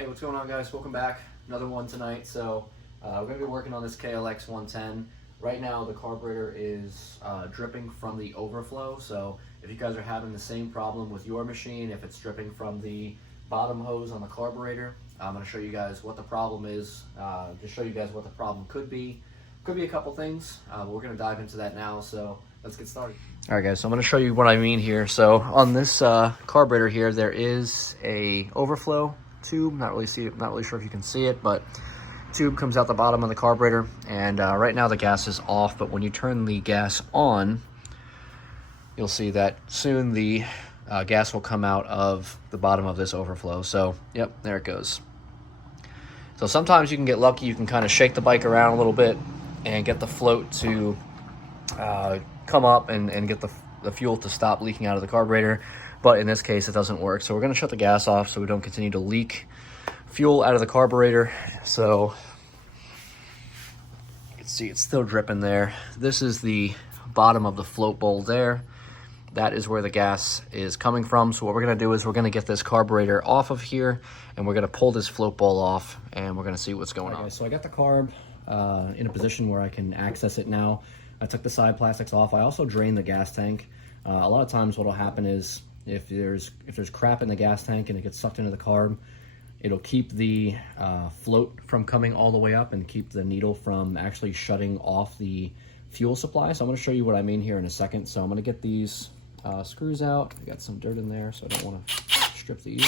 Hey, what's going on, guys? Welcome back. Another one tonight. So we're going to be working on this KLX 110. Right now the carburetor is dripping from the overflow. So if you guys are having the same problem with your machine, if it's dripping from the bottom hose on the carburetor, I'm going to show you guys what the problem is, to show you guys what the problem could be. Could be a couple things, but we're going to dive into that now. So let's get started. All right, guys, so I'm going to show you what I mean here. So on this carburetor here, there is a overflow tube. Not really sure if you can see it, but tube comes out the bottom of the carburetor, and right now the gas is off, but when you turn the gas on, you'll see that soon the gas will come out of the bottom of this overflow. So yep, there it goes. So sometimes you can get lucky. You can kind of shake the bike around a little bit and get the float to come up and get the fuel to stop leaking out of the carburetor. But in this case, it doesn't work. So we're going to shut the gas off so we don't continue to leak fuel out of the carburetor. So you can see it's still dripping there. This is the bottom of the float bowl there. That is where the gas is coming from. So what we're going to do is we're going to get this carburetor off of here, and we're going to pull this float bowl off, and we're going to see what's going on. So I got the carb in a position where I can access it now. I took the side plastics off. I also drained the gas tank. A lot of times what will happen is if there's crap in the gas tank and it gets sucked into the carb, it'll keep the float from coming all the way up and keep the needle from actually shutting off the fuel supply. So I'm going to show you what I mean here in a second. So I'm going to get these screws out. I got some dirt in there, so I don't want to strip these.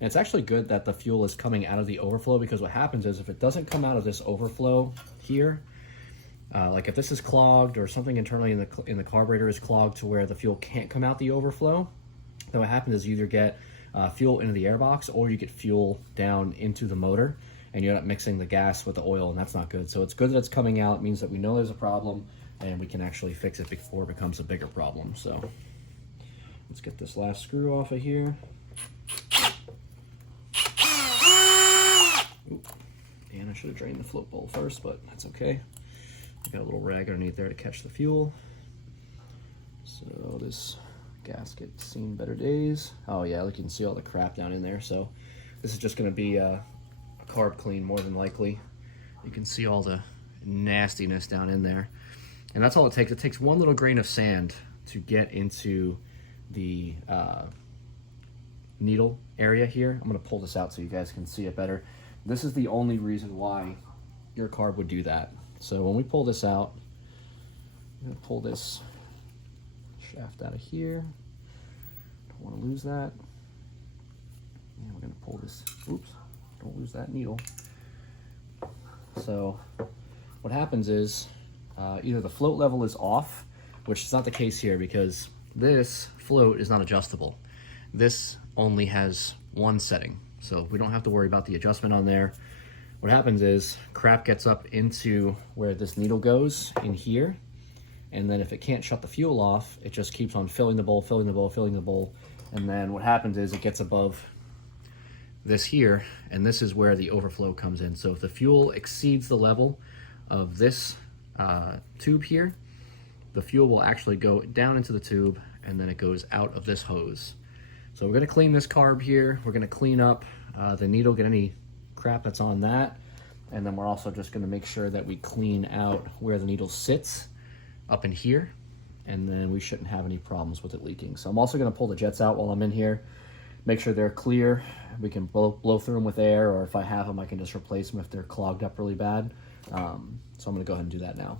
And it's actually good that the fuel is coming out of the overflow, because what happens is if it doesn't come out of this overflow here, like if this is clogged or something internally in the carburetor is clogged to where the fuel can't come out the overflow, then what happens is you either get fuel into the airbox or you get fuel down into the motor, and you end up mixing the gas with the oil, and that's not good. So it's good that it's coming out. It means that we know there's a problem and we can actually fix it before it becomes a bigger problem. So let's get this last screw off of here. Oop. And I should have drained the float bowl first, but that's okay. Got a little rag underneath there to catch the fuel. So this gasket's seen better days. Oh yeah, look, you can see all the crap down in there. So this is just going to be a carb clean more than likely. You can see all the nastiness down in there. And that's all it takes. It takes one little grain of sand to get into the needle area here. I'm going to pull this out so you guys can see it better. This is the only reason why your carb would do that. So when we pull this out, I'm going to pull this shaft out of here. Don't want to lose that. And we're going to pull this, oops, don't lose that needle. So what happens is either the float level is off, which is not the case here because this float is not adjustable. This only has one setting, so we don't have to worry about the adjustment on there. What happens is crap gets up into where this needle goes in here, and then if it can't shut the fuel off, it just keeps on filling the bowl, filling the bowl, filling the bowl, and then what happens is it gets above this here, and this is where the overflow comes in. So if the fuel exceeds the level of this tube here, the fuel will actually go down into the tube, and then it goes out of this hose. So we're going to clean this carb here. We're going to clean up the needle, get any crap that's on that, and then we're also just going to make sure that we clean out where the needle sits up in here, and then we shouldn't have any problems with it leaking. So I'm also going to pull the jets out while I'm in here, make sure they're clear. We can blow through them with air, or if I have them I can just replace them if they're clogged up really bad. So I'm going to go ahead and do that now.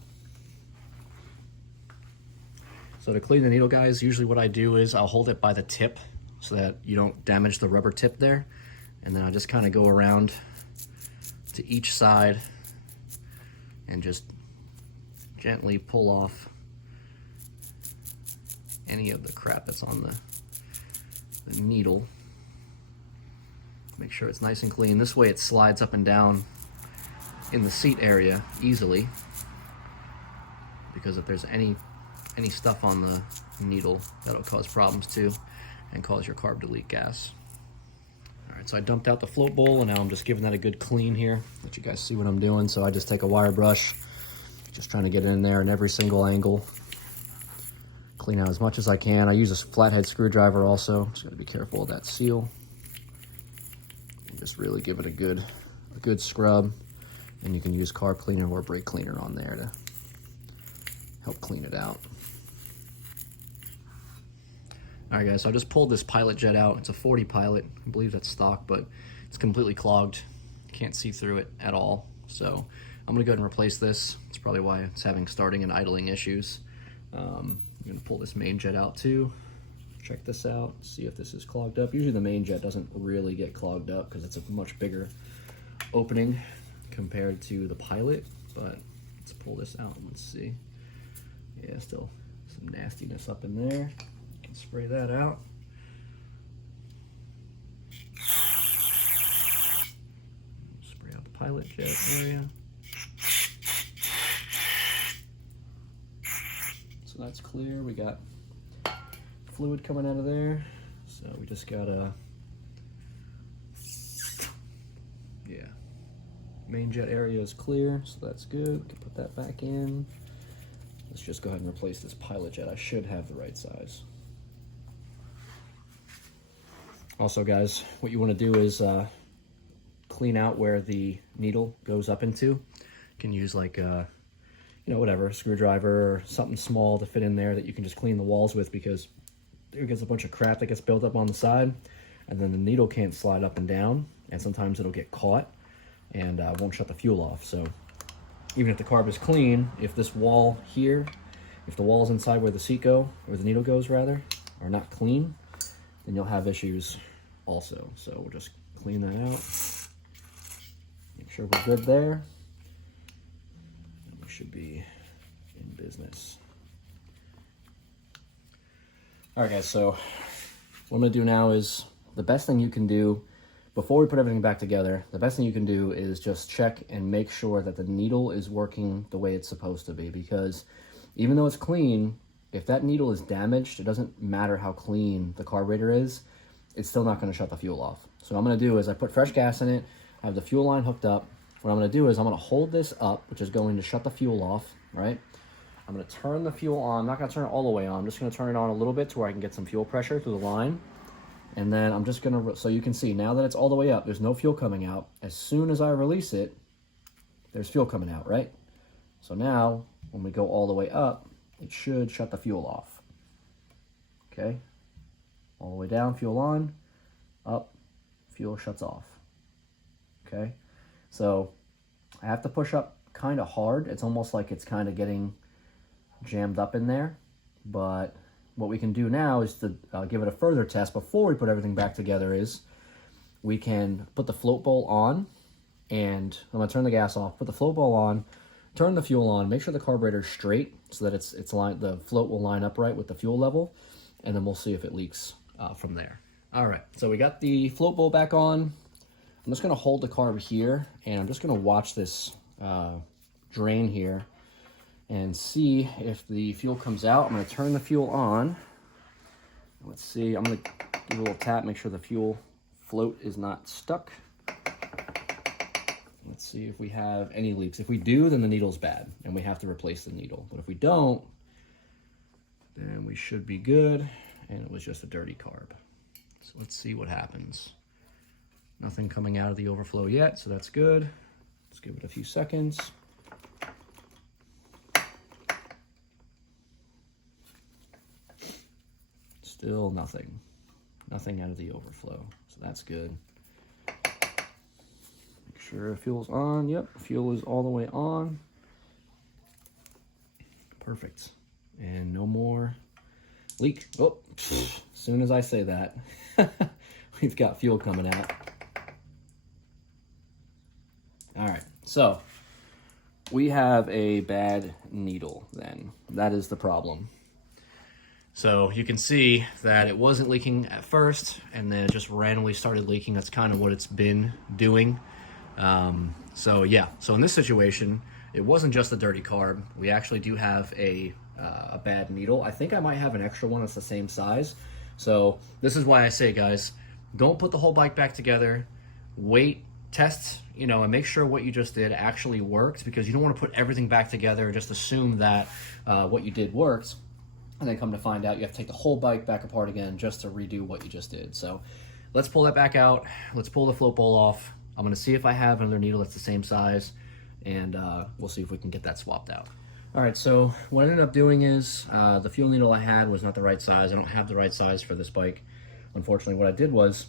So to clean the needle, guys, usually what I do is I'll hold it by the tip so that you don't damage the rubber tip there, and then I just kind of go around to each side and just gently pull off any of the crap that's on the needle. Make sure it's nice and clean. This way it slides up and down in the seat area easily, because if there's any stuff on the needle, that'll cause problems too and cause your carb to leak gas. Alright, so I dumped out the float bowl, and now I'm just giving that a good clean here. Let you guys see what I'm doing. So I just take a wire brush, just trying to get it in there in every single angle. Clean out as much as I can. I use a flathead screwdriver also. Just got to be careful of that seal. Just really give it a good scrub, and you can use carb cleaner or brake cleaner on there to help clean it out. All right, guys, so I just pulled this pilot jet out. It's a 40 pilot. I believe that's stock, but it's completely clogged. Can't see through it at all. So I'm gonna go ahead and replace this. It's probably why it's having starting and idling issues. I'm gonna pull this main jet out too. Check this out, see if this is clogged up. Usually the main jet doesn't really get clogged up because it's a much bigger opening compared to the pilot, but let's pull this out and let's see. Yeah, still some nastiness up in there. Can spray that out. Spray out the pilot jet area. So that's clear. We got fluid coming out of there, so we just gotta, yeah, main jet area is clear, so that's good. We can put that back in. Let's just go ahead and replace this pilot jet. I should have the right size. Also, guys, what you want to do is clean out where the needle goes up into. You can use like you know, whatever, a screwdriver or something small to fit in there that you can just clean the walls with, because there gets a bunch of crap that gets built up on the side, and then the needle can't slide up and down, and sometimes it'll get caught and won't shut the fuel off. So even if the carb is clean, if this wall here, if the walls inside where the seat go, or the needle goes rather, are not clean, then you'll have issues also. So we'll just clean that out, make sure we're good there, and we should be in business. All right, guys, so what I'm gonna do now is, the best thing you can do before we put everything back together, the best thing you can do is just check and make sure that the needle is working the way it's supposed to be, because even though it's clean, if that needle is damaged, it doesn't matter how clean the carburetor is, it's still not gonna shut the fuel off. So what I'm gonna do is I put fresh gas in it, I have the fuel line hooked up. What I'm gonna do is I'm gonna hold this up, which is going to shut the fuel off, right? I'm gonna turn the fuel on. I'm not gonna turn it all the way on. I'm just gonna turn it on a little bit to where I can get some fuel pressure through the line. And then I'm just gonna, so you can see now that it's all the way up, there's no fuel coming out. As soon as I release it, there's fuel coming out, right? So now, when we go all the way up, it should shut the fuel off. Okay? All the way down, fuel on, up, fuel shuts off. Okay? So I have to push up kind of hard. It's almost like it's kind of getting jammed up in there, but what we can do now is to give it a further test before we put everything back together. Is we can put the float bowl on, and I'm gonna turn the gas off, put the float bowl on, turn the fuel on, make sure the carburetor is straight so that the float will line up right with the fuel level, and then we'll see if it leaks from there. All right, so we got the float bowl back on. I'm just gonna hold the carb here, and I'm just gonna watch this drain here and see if the fuel comes out. I'm gonna turn the fuel on. Let's see, I'm gonna give a little tap, make sure the fuel float is not stuck. Let's see if we have any leaks. If we do, then the needle's bad and we have to replace the needle. But if we don't, then we should be good, and it was just a dirty carb. So let's see what happens. Nothing coming out of the overflow yet, so that's good. Let's give it a few seconds. Still nothing out of the overflow, so that's good. Make sure fuel's on. Yep, fuel is all the way on. Perfect. And no more leak. Oh, as soon as I say that, we've got fuel coming out. All right, so we have a bad needle then. That is the problem. So you can see that it wasn't leaking at first, and then it just randomly started leaking. That's kind of what it's been doing. So yeah, so in this situation, it wasn't just a dirty carb. We actually do have a bad needle. I think I might have an extra one that's the same size. So this is why I say, guys, don't put the whole bike back together. Wait, test, and make sure what you just did actually worked, because you don't want to put everything back together and just assume that what you did worked, and then come to find out you have to take the whole bike back apart again just to redo what you just did. So let's pull that back out. Let's pull the float bowl off. I'm gonna see if I have another needle that's the same size, and we'll see if we can get that swapped out. All right, so what I ended up doing is the fuel needle I had was not the right size. I don't have the right size for this bike. Unfortunately, what I did was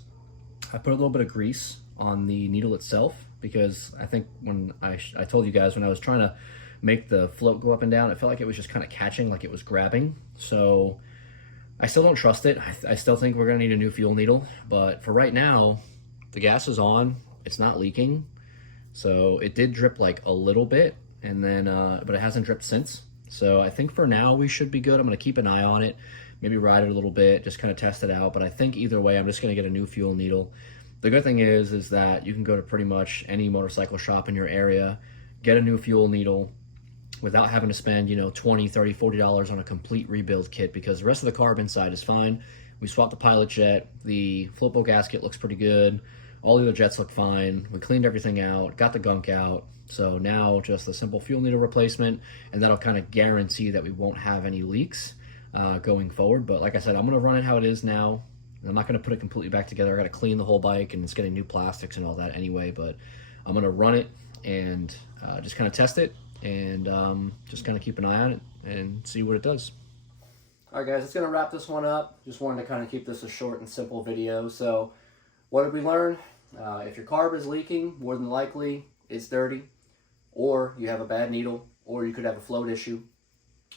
I put a little bit of grease on the needle itself, because I think when I told you guys when I was trying to make the float go up and down, it felt like it was just kind of catching, like it was grabbing. So I still don't trust it. I still think we're gonna need a new fuel needle, but for right now, the gas is on, it's not leaking. So it did drip like a little bit, and then, but it hasn't dripped since. So I think for now we should be good. I'm gonna keep an eye on it, maybe ride it a little bit, just kind of test it out. But I think either way, I'm just gonna get a new fuel needle. The good thing is that you can go to pretty much any motorcycle shop in your area, get a new fuel needle without having to spend, you know, $20, $30, $40 on a complete rebuild kit, because the rest of the carb inside is fine. We swapped the pilot jet, the float bowl gasket looks pretty good, all the other jets look fine, we cleaned everything out, got the gunk out, so now just a simple fuel needle replacement, and that'll kind of guarantee that we won't have any leaks going forward. But like I said, I'm gonna run it how it is now. I'm not going to put it completely back together. I got to clean the whole bike, and it's getting new plastics and all that anyway, but I'm going to run it and just kind of test it, and just kind of keep an eye on it and see what it does. All right, guys, that's going to wrap this one up. Just wanted to kind of keep this a short and simple video. So what did we learn? If your carb is leaking, more than likely it's dirty, or you have a bad needle, or you could have a float issue.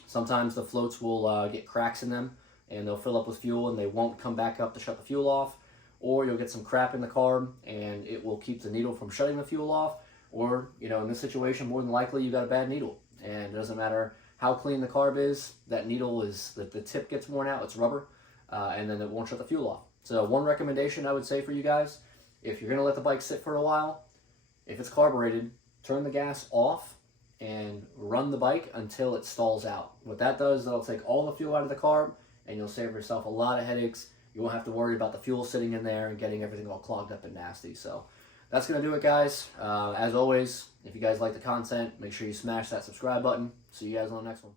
Sometimes the floats will get cracks in them, and they'll fill up with fuel and they won't come back up to shut the fuel off, or you'll get some crap in the carb and it will keep the needle from shutting the fuel off. Or, you know, in this situation, more than likely you got a bad needle, and it doesn't matter how clean the carb is, that needle is, the tip gets worn out, it's rubber, and then it won't shut the fuel off. So one recommendation I would say for you guys, if you're going to let the bike sit for a while, if it's carbureted, turn the gas off and run the bike until it stalls out. What that does, that'll take all the fuel out of the carb, and you'll save yourself a lot of headaches. You won't have to worry about the fuel sitting in there and getting everything all clogged up and nasty. So that's going to do it, guys. As always, if you guys like the content, make sure you smash that subscribe button. See you guys on the next one.